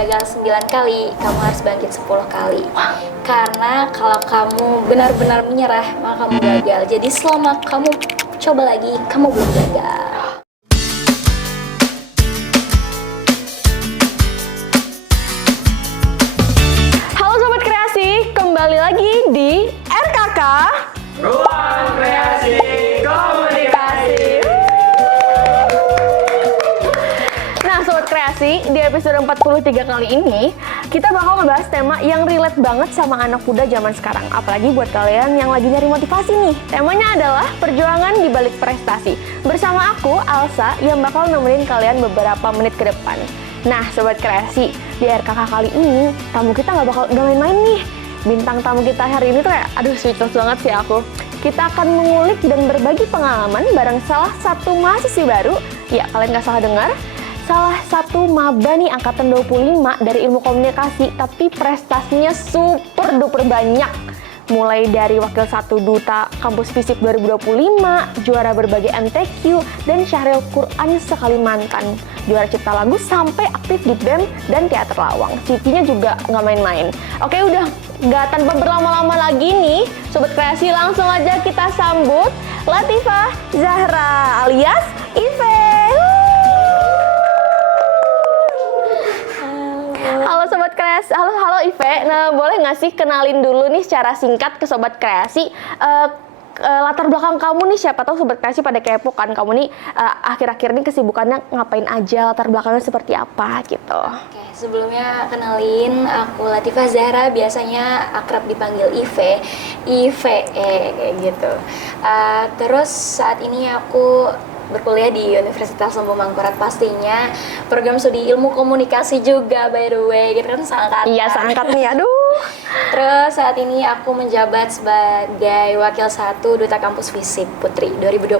gagal 9 kali, kamu harus bangkit 10 kali. Karena kalau kamu benar-benar menyerah, maka kamu gagal. Jadi selama kamu coba lagi, kamu belum gagal. Halo Sobat Kreasi, kembali lagi di RKK Ruang Kreasi Komunikasi. Nah Sobat Kreasi, di episode 43 kali ini kita bakal ngebahas tema yang relate banget sama anak muda zaman sekarang. Apalagi buat kalian yang lagi nyari motivasi nih. Temanya adalah perjuangan di balik prestasi. Bersama aku, Alsa, yang bakal nemenin kalian beberapa menit ke depan. Nah Sobat Kreasi, di RKK kali ini tamu kita nggak main-main nih. Bintang tamu kita hari ini tuh kayak, aduh speechless banget sih aku. Kita akan mengulik dan berbagi pengalaman bareng salah satu mahasiswi baru. Ya, kalian nggak salah dengar. Salah satu maba nih angkatan 25 dari ilmu komunikasi, tapi prestasinya super duper banyak. Mulai dari wakil 1 duta kampus FISIP 2025, juara berbagai MTQ, dan Syahril Quran sekali mantan. Juara cipta lagu sampai aktif di BEM dan teater lawang. CV-nya juga nggak main-main. Oke, udah nggak tanpa berlama-lama lagi nih, Sobat Kreasi, langsung aja kita sambut Latifah Zahra alias Ive. Halo Sobat Kreasi, halo Ive. Nah, boleh nggak sih kenalin dulu nih secara singkat ke Sobat Kreasi, latar belakang kamu nih, siapa tahu Sobat Kreasi pada kepo kan, kamu nih akhir-akhir ini kesibukannya ngapain aja, latar belakangnya seperti apa gitu. Oke, sebelumnya kenalin, aku Latifah Zahra, biasanya akrab dipanggil Ive, kayak gitu. Terus saat ini aku berkuliah di Universitas Lembong Mangkurat, pastinya program studi ilmu komunikasi juga, by the way, gitu kan, seangkatan. Iya, seangkat nih, aduh. Terus saat ini aku menjabat sebagai wakil 1 Duta Kampus FISIP Putri 2025.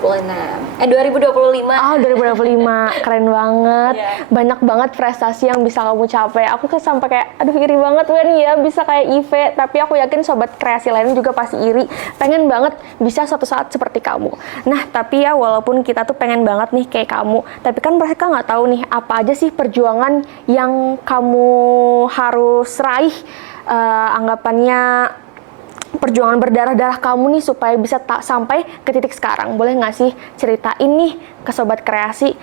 Oh, 2025, keren banget. Yeah. Banyak banget prestasi yang bisa kamu capai. Aku sampai kayak, aduh iri banget Wen ya bisa kayak Ive. Tapi aku yakin Sobat Kreasi lain juga pasti iri. Pengen banget bisa suatu saat seperti kamu. Nah, tapi ya walaupun kita tuh pengen banget nih kayak kamu, tapi kan mereka nggak tahu nih apa aja sih perjuangan yang kamu harus raih. Anggapannya perjuangan berdarah-darah kamu nih supaya bisa sampai ke titik sekarang. Boleh nggak sih ceritain nih ke Sobat Kreasi,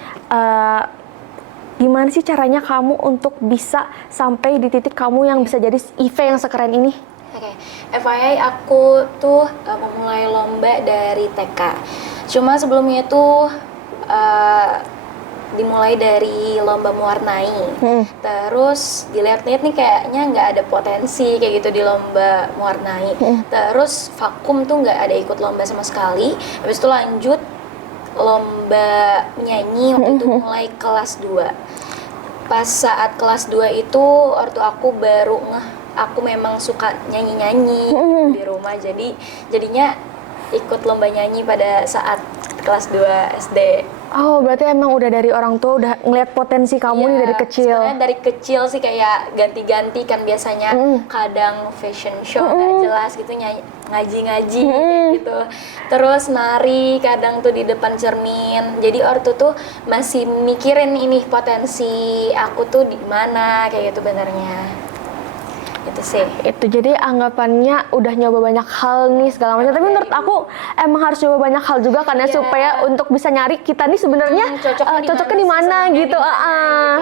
gimana sih caranya kamu untuk bisa sampai di titik kamu yang bisa jadi Ive yang sekeren ini? Oke, FYI aku tuh memulai lomba dari TK. Cuma sebelumnya tuh dimulai dari lomba mewarnai. Terus dilihat-lihat nih kayaknya nggak ada potensi kayak gitu di lomba mewarnai. Terus vakum tuh nggak ada ikut lomba sama sekali. Habis itu lanjut lomba menyanyi, waktu itu mulai kelas 2. Pas saat kelas 2 itu ortu aku baru aku memang suka nyanyi-nyanyi di rumah. Jadinya ikut lomba nyanyi pada saat kelas 2 SD. Oh, berarti emang udah dari orang tua udah ngeliat potensi kamu nih dari kecil. Sebenarnya dari kecil sih kayak ganti-ganti kan biasanya, kadang fashion show nggak jelas gitu, ngaji-ngaji gitu. Terus nari kadang tuh di depan cermin. Jadi ortu tuh masih mikirin ini potensi aku tuh di mana kayak gitu benernya. Itu sih. Itu jadi anggapannya udah nyoba banyak hal nih segala macam. Tapi menurut aku emang harus nyoba banyak hal juga karena supaya untuk bisa nyari kita nih sebenarnya cocoknya di mana gitu.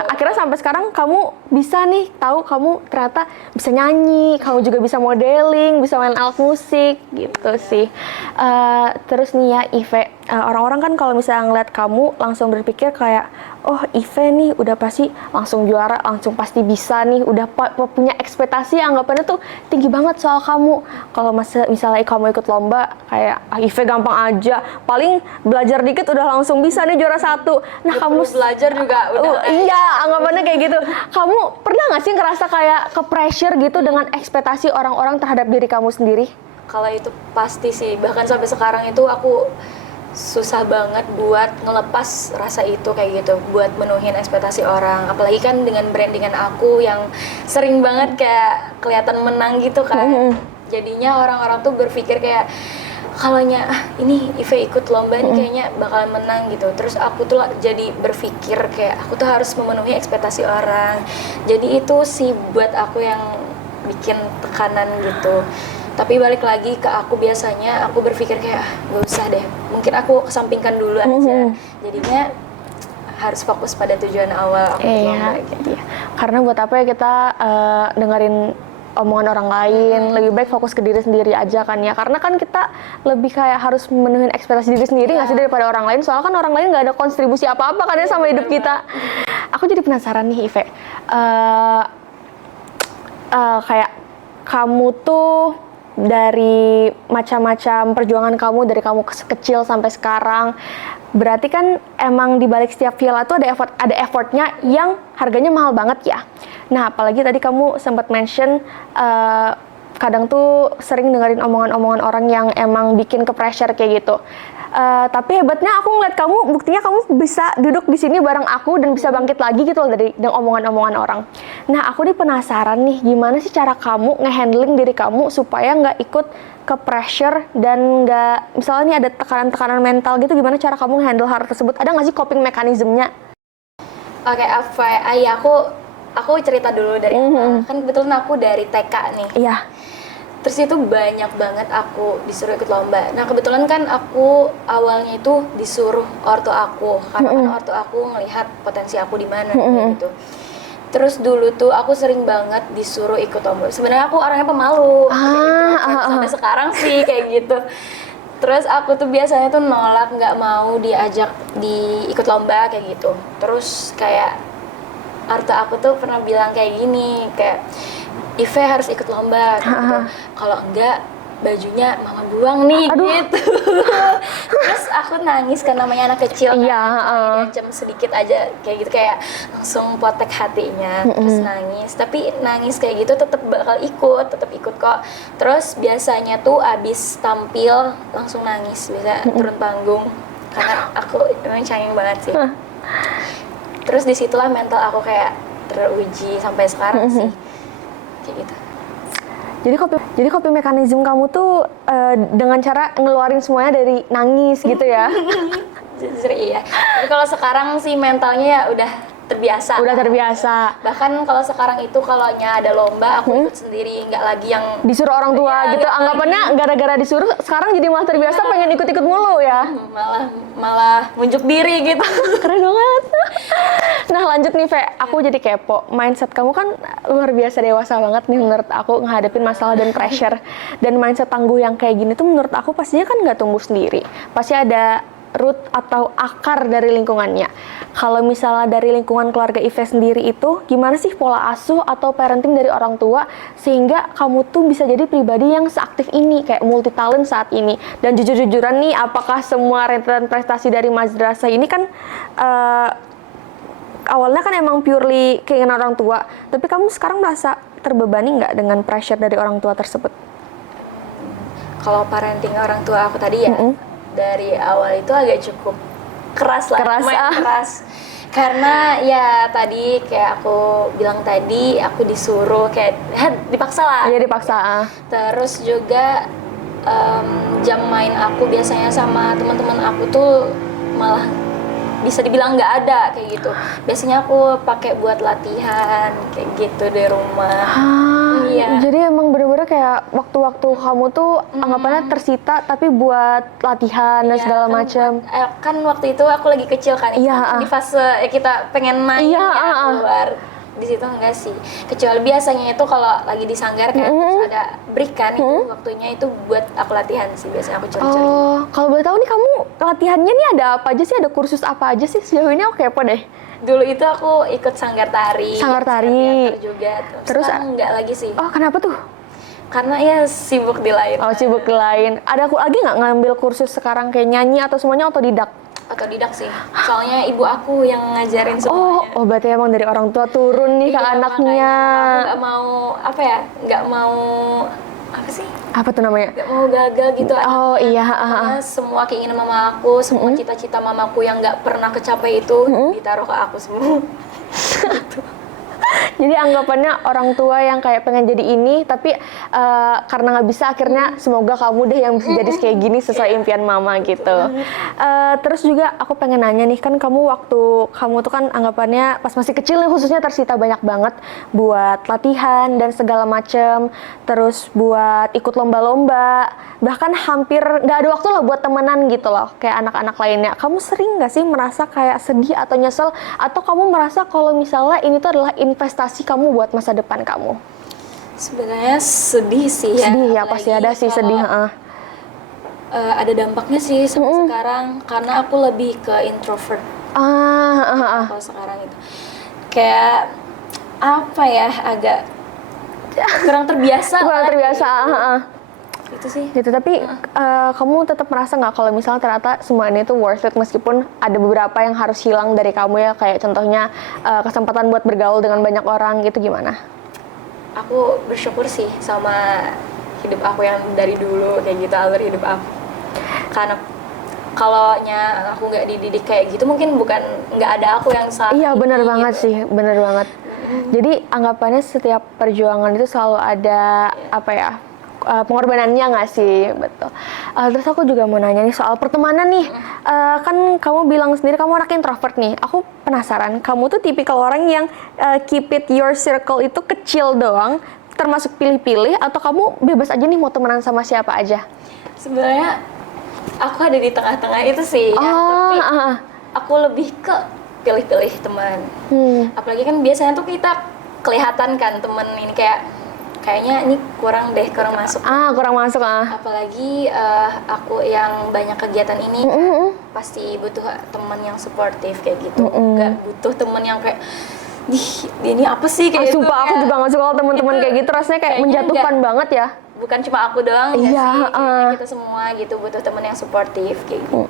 Akhirnya sampai sekarang kamu bisa nih tahu kamu ternyata bisa nyanyi, kamu juga bisa modeling, bisa main alat musik gitu sih. Terus nih ya Ive, orang-orang kan kalau misalnya ngeliat kamu langsung berpikir kayak, oh Ive nih udah pasti langsung juara, langsung pasti bisa nih, udah punya ekspektasi anggapannya tuh tinggi banget soal kamu. Kalau misalnya kamu ikut lomba kayak Ive gampang aja, paling belajar dikit udah langsung bisa nih juara 1. Nah kamu belajar juga udah iya, anggapannya kayak gitu. Kamu pernah nggak sih ngerasa kayak ke pressure gitu dengan ekspektasi orang-orang terhadap diri kamu sendiri? Kalau itu pasti sih, bahkan sampai sekarang itu aku susah banget buat ngelepas rasa itu kayak gitu, buat menuhin ekspektasi orang. Apalagi kan dengan brandingan aku yang sering banget kayak kelihatan menang gitu kan. Jadinya orang-orang tuh berpikir kayak, kalaunya ini Ive ikut lomba nih kayaknya bakalan menang gitu. Terus aku tuh jadi berpikir kayak aku tuh harus memenuhi ekspektasi orang. Jadi itu sih buat aku yang bikin tekanan gitu. Tapi balik lagi ke aku, biasanya aku berpikir kayak gak usah deh, mungkin aku kesampingkan dulu aja. Jadinya harus fokus pada tujuan awal aku lomba gitu. Karena buat apa ya kita dengerin omongan orang lain, lebih baik fokus ke diri sendiri aja kan ya. Karena kan kita lebih kayak harus memenuhi ekspektasi diri sendiri nggak sih daripada orang lain. Soalnya kan orang lain nggak ada kontribusi apa-apa kan ya sama hidup kita. Aku jadi penasaran nih Ive, kayak kamu tuh dari macam-macam perjuangan kamu dari kamu kecil sampai sekarang, berarti kan emang di balik setiap villa tuh ada effortnya yang harganya mahal banget ya. Nah, apalagi tadi kamu sempat mention kadang tuh sering dengerin omongan-omongan orang yang emang bikin ke pressure kayak gitu. Tapi hebatnya aku ngeliat kamu, buktinya kamu bisa duduk di sini bareng aku dan bisa bangkit lagi gitu loh dari omongan-omongan orang. Nah, aku nih penasaran nih, gimana sih cara kamu ngehandling diri kamu supaya nggak ikut ke pressure dan nggak, misalnya nih ada tekanan-tekanan mental gitu, gimana cara kamu ngehandle hal tersebut? Ada nggak sih coping mekanismenya? Oke, aku cerita dulu dari awal. Kan kebetulan aku dari TK nih. Iya. Terus itu banyak banget aku disuruh ikut lomba. Nah kebetulan kan aku awalnya itu disuruh ortu aku, karena kan ortu aku ngelihat potensi aku di mana gitu. Terus dulu tuh aku sering banget disuruh ikut lomba. Sebenarnya aku orangnya pemalu, sampai sekarang sih kayak gitu. Terus aku tuh biasanya tuh nolak, nggak mau diajak ikut lomba kayak gitu. Terus kayak ortu aku tuh pernah bilang kayak gini, kayak Ive harus ikut lomba gitu. Kalau enggak bajunya mama buang nih gitu. Terus aku nangis kan, namanya anak kecil kan. Diancam sedikit aja kayak gitu, kayak langsung potek hatinya. Terus nangis, tapi nangis kayak gitu tetap bakal tetap ikut kok. Terus biasanya tuh abis tampil langsung nangis, biasa turun panggung karena aku memang cengeng banget sih. Terus disitulah mental aku kayak teruji sampai sekarang sih. Gitu. Jadi coping mekanisme kamu tuh dengan cara ngeluarin semuanya dari nangis gitu ya? Jujur iya. Tapi kalau sekarang sih mentalnya ya udah terbiasa. Bahkan kalau sekarang itu kalaunya ada lomba aku ikut sendiri, nggak lagi yang disuruh orang tua gitu. Anggapannya gara-gara disuruh sekarang jadi malah terbiasa pengen ikut-ikut mulu ya? Malah munjuk diri gitu. Keren banget. Nah lanjut nih Ve, aku jadi kepo. Mindset kamu kan luar biasa dewasa banget nih menurut aku ngehadapin masalah dan pressure. Dan mindset tangguh yang kayak gini tuh menurut aku pastinya kan nggak tumbuh sendiri. Pasti ada root atau akar dari lingkungannya. Kalau misalnya dari lingkungan keluarga Ive sendiri itu, gimana sih pola asuh atau parenting dari orang tua sehingga kamu tuh bisa jadi pribadi yang seaktif ini, kayak multi talent saat ini. Dan jujur-jujuran nih, apakah semua rentetan prestasi dari madrasah ini kan awalnya kan emang purely keinginan orang tua, tapi kamu sekarang merasa terbebani nggak dengan pressure dari orang tua tersebut? Kalau parenting orang tua aku tadi ya, dari awal itu agak cukup keras. Karena ya tadi kayak aku bilang tadi, aku disuruh kayak dipaksa lah. Iya dipaksa. Terus juga jam main aku biasanya sama teman-teman aku tuh malah bisa dibilang nggak ada kayak gitu. Biasanya aku pakai buat latihan kayak gitu di rumah. Iya. Jadi emang bener-bener kayak waktu-waktu kamu tuh anggapannya tersita tapi buat latihan dan segala macam. Kan waktu itu aku lagi kecil kan, di fase kita pengen main keluar. Di situ enggak sih. Kecuali biasanya itu kalau lagi di sanggar kan terus ada break kan, itu waktunya itu buat aku latihan sih, biasanya aku curi-curi. Kalau boleh tahu nih kamu latihannya nih ada apa aja sih? Ada kursus apa aja sih? Sejauh ini aku kepo deh. Dulu itu aku ikut sanggar tari. Sanggar tari juga. Terus enggak lagi sih. Oh, kenapa tuh? Karena ya sibuk di lain. Oh, sibuk di lain. Ada lagi nggak ngambil kursus sekarang kayak nyanyi atau semuanya otodidak? Otodidak sih. Soalnya ibu aku yang ngajarin semuanya. Oh, berarti emang dari orang tua turun nih ke anaknya. Aku nggak mau Apa tuh namanya? Nggak mau gagal gitu. Oh iya. Semua keinginan mama aku, semua cita-cita mamaku yang nggak pernah kecapai itu ditaruh ke aku semua. Gitu. Jadi anggapannya orang tua yang kayak pengen jadi ini, tapi karena nggak bisa akhirnya semoga kamu deh yang bisa jadi kayak gini sesuai impian mama gitu. Terus juga aku pengen nanya nih, kan kamu waktu kamu tuh kan anggapannya pas masih kecil nih khususnya tersita banyak banget buat latihan dan segala macem, terus buat ikut lomba-lomba, bahkan hampir nggak ada waktu lah buat temenan gitu loh kayak anak-anak lainnya. Kamu sering nggak sih merasa kayak sedih atau nyesel, atau kamu merasa kalau misalnya ini tuh adalah investasi kamu buat masa depan kamu? Sebenarnya sedih sih ya. Sedih ya, pasti ada sih sedih. Ada dampaknya sih sampai sekarang karena aku lebih ke introvert. Kalau sekarang itu kayak apa ya, agak kurang terbiasa. Itu sih. Gitu, tapi kamu tetap merasa nggak kalau misalnya ternyata semua ini tuh worth it meskipun ada beberapa yang harus hilang dari kamu ya, kayak contohnya kesempatan buat bergaul dengan banyak orang gitu, gimana? Aku bersyukur sih sama hidup aku yang dari dulu kayak gitu, alur hidup aku. Karena kalau aku nggak dididik kayak gitu, mungkin nggak ada aku yang saat Iya, benar ini, banget gitu. sih, benar banget. Jadi anggapannya setiap perjuangan itu selalu ada apa ya, pengorbanannya nggak sih, betul. Terus aku juga mau nanya nih soal pertemanan nih. Kan kamu bilang sendiri kamu anak introvert nih. Aku penasaran, kamu tuh tipikal orang yang keep it your circle itu kecil doang, termasuk pilih-pilih, atau kamu bebas aja nih mau temenan sama siapa aja? Sebenarnya aku ada di tengah-tengah itu sih, ya. Tapi aku lebih ke pilih-pilih teman. Apalagi kan biasanya tuh kita kelihatan kan temen ini kayaknya ini kurang masuk. Kurang masuk. Apalagi aku yang banyak kegiatan ini pasti butuh teman yang suportif kayak gitu. Nggak butuh teman yang kayak ini apa sih kayak gitu. Sumpah aku juga nggak suka kalau teman-teman kayak gitu, rasanya kayak menjatuhkan banget ya. Bukan cuma aku doang ya sih, kita semua gitu butuh teman yang suportif kayak gitu.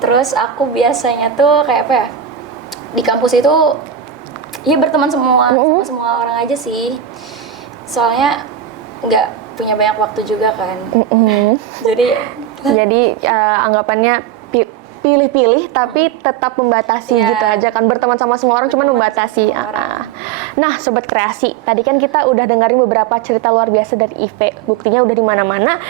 Terus aku biasanya tuh kayak apa ya, di kampus itu ya berteman sama semua orang aja sih. Soalnya nggak punya banyak waktu juga kan. Jadi anggapannya pilih-pilih tapi tetap membatasi gitu aja kan, berteman sama semua orang cuman membatasi. Nah, sobat kreasi, tadi kan kita udah dengerin beberapa cerita luar biasa dari Ive. Buktinya udah di mana-mana,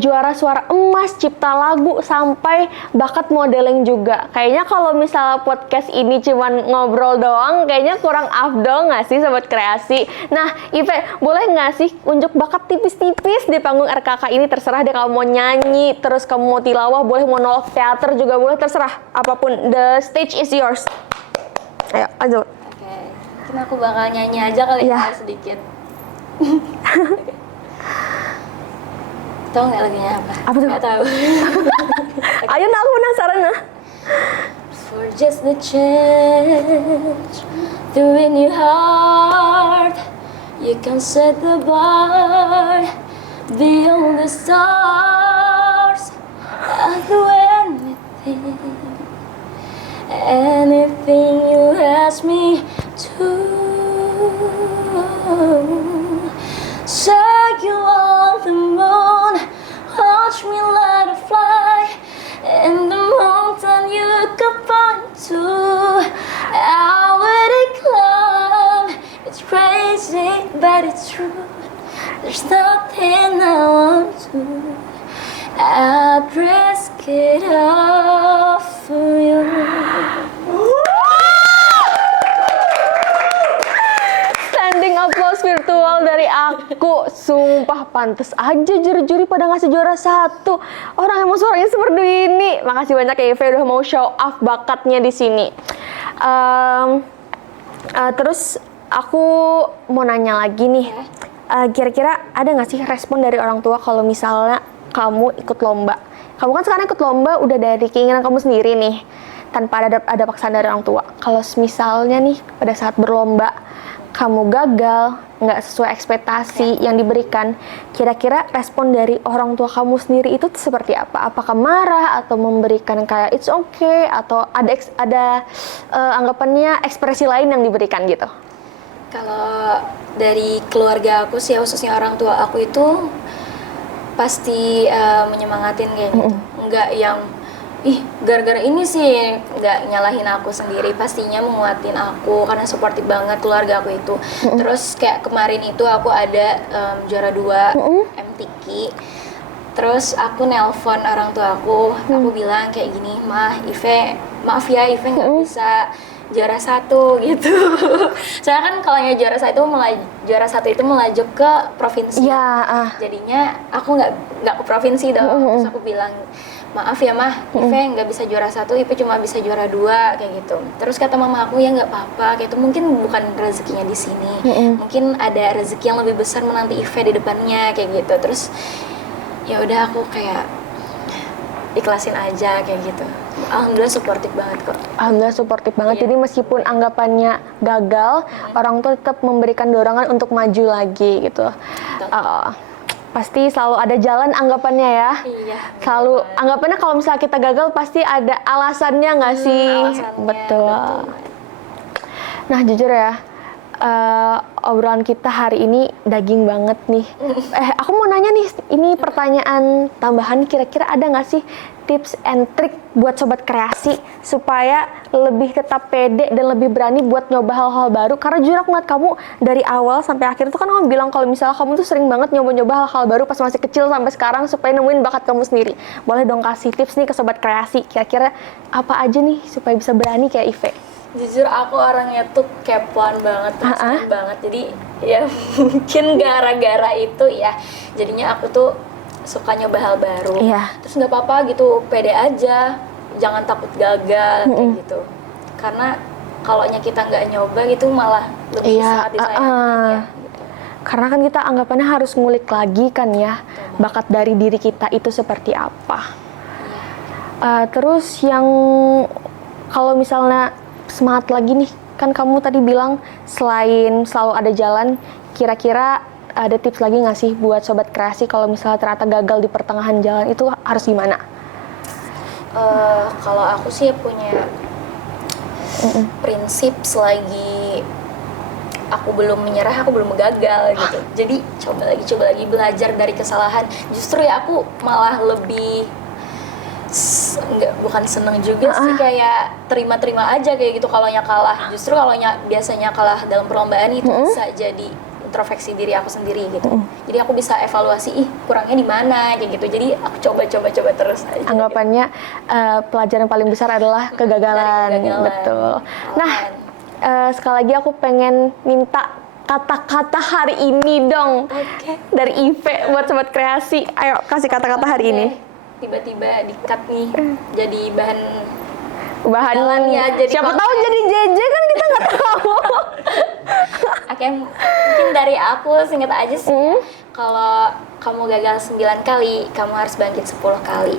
juara suara emas, cipta lagu, sampai bakat modeling juga. Kayaknya kalau misalnya podcast ini cuman ngobrol doang, kayaknya kurang afdol nggak sih sobat kreasi? Nah, Ive, boleh nggak sih unjuk bakat tipis-tipis di panggung RKK ini? Terserah deh, kamu mau nyanyi, terus kamu mau tilawah, boleh mau nolak teater juga boleh, terserah apapun. The stage is yours. Ayo, lanjut. Oke, mungkin aku bakal nyanyi aja kali ya sedikit. Tahu nggak lagunya apa? Apa tuh? Nggak tahu. Ayo, nah aku penasaran nah. For just the change to win your heart, you can set the bar beyond the stars. I'll do anything you ask me to. Take you on the moon, watch me let it fly, in the mountain you could find too. How would it climb? It's crazy, but it's true. There's nothing I won't do. I'd risk it all for you. Standing applause virtual dari aku. Sumpah pantes aja juri-juri pada ngasih juara 1. Orang emang suaranya seperti ini. Makasih banyak ya Ive udah mau show off bakatnya di sini. Terus aku mau nanya lagi nih. Kira-kira ada nggak sih respon dari orang tua kalau misalnya kamu ikut lomba? Kamu kan sekarang ikut lomba udah dari keinginan kamu sendiri nih, tanpa ada paksaan dari orang tua. Kalau misalnya nih pada saat berlomba kamu gagal, nggak sesuai ekspektasi yang diberikan, kira-kira respon dari orang tua kamu sendiri itu seperti apa? Apakah marah atau memberikan kayak it's okay, atau ada anggapannya ekspresi lain yang diberikan gitu? Kalau dari keluarga aku sih, khususnya orang tua aku itu pasti menyemangatin kayak gitu. Enggak yang gara-gara ini sih nggak nyalahin aku sendiri, pastinya menguatin aku karena suportif banget keluarga aku itu. Terus kayak kemarin itu aku ada juara 2 MTQ. Terus aku nelpon orang tua aku bilang kayak gini, maaf ya Ive nggak bisa juara 1 gitu. Soalnya kan kalau yang juara 1 itu melaju ke provinsi. Jadinya aku nggak ke provinsi dong. Terus aku bilang, maaf ya Mah, Ive nggak bisa juara 1, Ive cuma bisa juara 2 kayak gitu. Terus kata mama aku, ya nggak apa-apa, kayak itu mungkin bukan rezekinya di sini, mungkin ada rezeki yang lebih besar menanti Ive di depannya kayak gitu. Terus ya udah aku kayak ikhlasin aja kayak gitu. Alhamdulillah suportif banget kok. Alhamdulillah suportif banget. Jadi meskipun anggapannya gagal, orang tua tetap memberikan dorongan untuk maju lagi gitu. Pasti selalu ada jalan anggapannya ya. Iya. Selalu anggapannya kalau misalnya kita gagal pasti ada alasannya nggak sih? Alasannya, betul. Nah jujur ya, obrolan kita hari ini daging banget nih. Aku mau nanya nih, ini pertanyaan tambahan, kira-kira ada nggak sih tips and trick buat sobat kreasi supaya lebih tetap pede dan lebih berani buat nyoba hal-hal baru? Karena jujur aku ngeliat kamu dari awal sampai akhir tuh kan kamu bilang kalau misalnya kamu tuh sering banget nyoba-nyoba hal-hal baru pas masih kecil sampai sekarang supaya nemuin bakat kamu sendiri. Boleh dong kasih tips nih ke sobat kreasi, kira-kira apa aja nih supaya bisa berani kayak Ive? Jujur aku orangnya tuh kepoan banget, seneng banget. Jadi ya mungkin gara-gara itu ya jadinya aku tuh suka nyoba hal baru. Terus nggak apa-apa gitu, pede aja, jangan takut gagal kayak gitu. Karena kalaunya kita nggak nyoba gitu malah lebih sangat disayangkan ya. Gitu. Karena kan kita anggapannya harus ngulik lagi kan ya, bakat dari diri kita itu seperti apa. Terus yang kalau misalnya semangat lagi nih, kan kamu tadi bilang selain selalu ada jalan, kira-kira ada tips lagi nggak sih buat sobat kreasi kalau misalnya ternyata gagal di pertengahan jalan itu harus gimana? Kalau aku sih punya prinsip, selagi aku belum menyerah, aku belum gagal gitu. Jadi coba lagi belajar dari kesalahan. Justru ya aku malah lebih bukan seneng juga sih, kayak terima aja kayak gitu kalau kalah. Justru kalau biasanya kalah dalam perlombaan itu bisa jadi introspeksi diri aku sendiri gitu. Jadi aku bisa evaluasi, kurangnya di mana kayak gitu. Jadi aku coba terus aja. Anggapannya gitu. Pelajaran paling besar adalah kegagalan. Betul. Nah, sekali lagi aku pengen minta kata-kata hari ini dong. Dari Ive buat sobat kreasi. Ayo kasih kata-kata hari ini. Tiba-tiba di-cut nih jadi bahan ya, jadi siapa tahu jadi JJ kan kita nggak tahu. Oke, mungkin dari aku singkat aja sih. Kalau kamu gagal 9 kali, kamu harus bangkit 10 kali.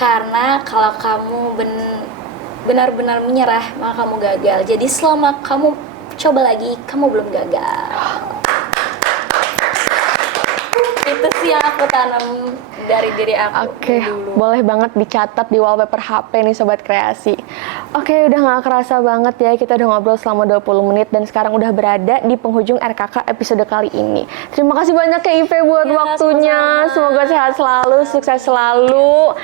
Karena kalau kamu benar-benar menyerah, maka kamu gagal. Jadi selama kamu coba lagi, kamu belum gagal. Itu sih yang aku tanam dari diri aku dulu. Boleh banget dicatat di wallpaper HP nih sobat kreasi. Udah gak kerasa banget ya, kita udah ngobrol selama 20 menit dan sekarang udah berada di penghujung RKK episode kali ini. Terima kasih banyak ya Ive buat waktunya. Semoga sehat selalu, sukses selalu.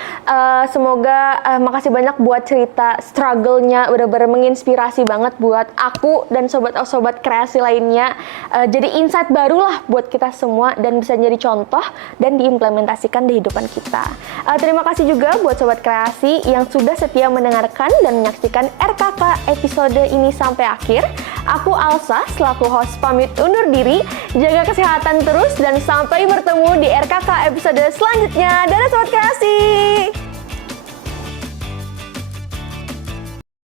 Semoga makasih banyak buat cerita struggle-nya, bener-bener menginspirasi banget buat aku dan sobat-sobat kreasi lainnya. Jadi insight baru lah buat kita semua dan bisa jadi contoh dan diimplementasikan di kehidupan kita. Terima kasih juga buat sobat kreasi yang sudah setia mendengarkan dan menyaksikan RKK episode ini sampai akhir. Aku Alsa selaku host pamit undur diri. Jaga kesehatan terus dan sampai bertemu di RKK episode selanjutnya. Dadah sobat kreasi.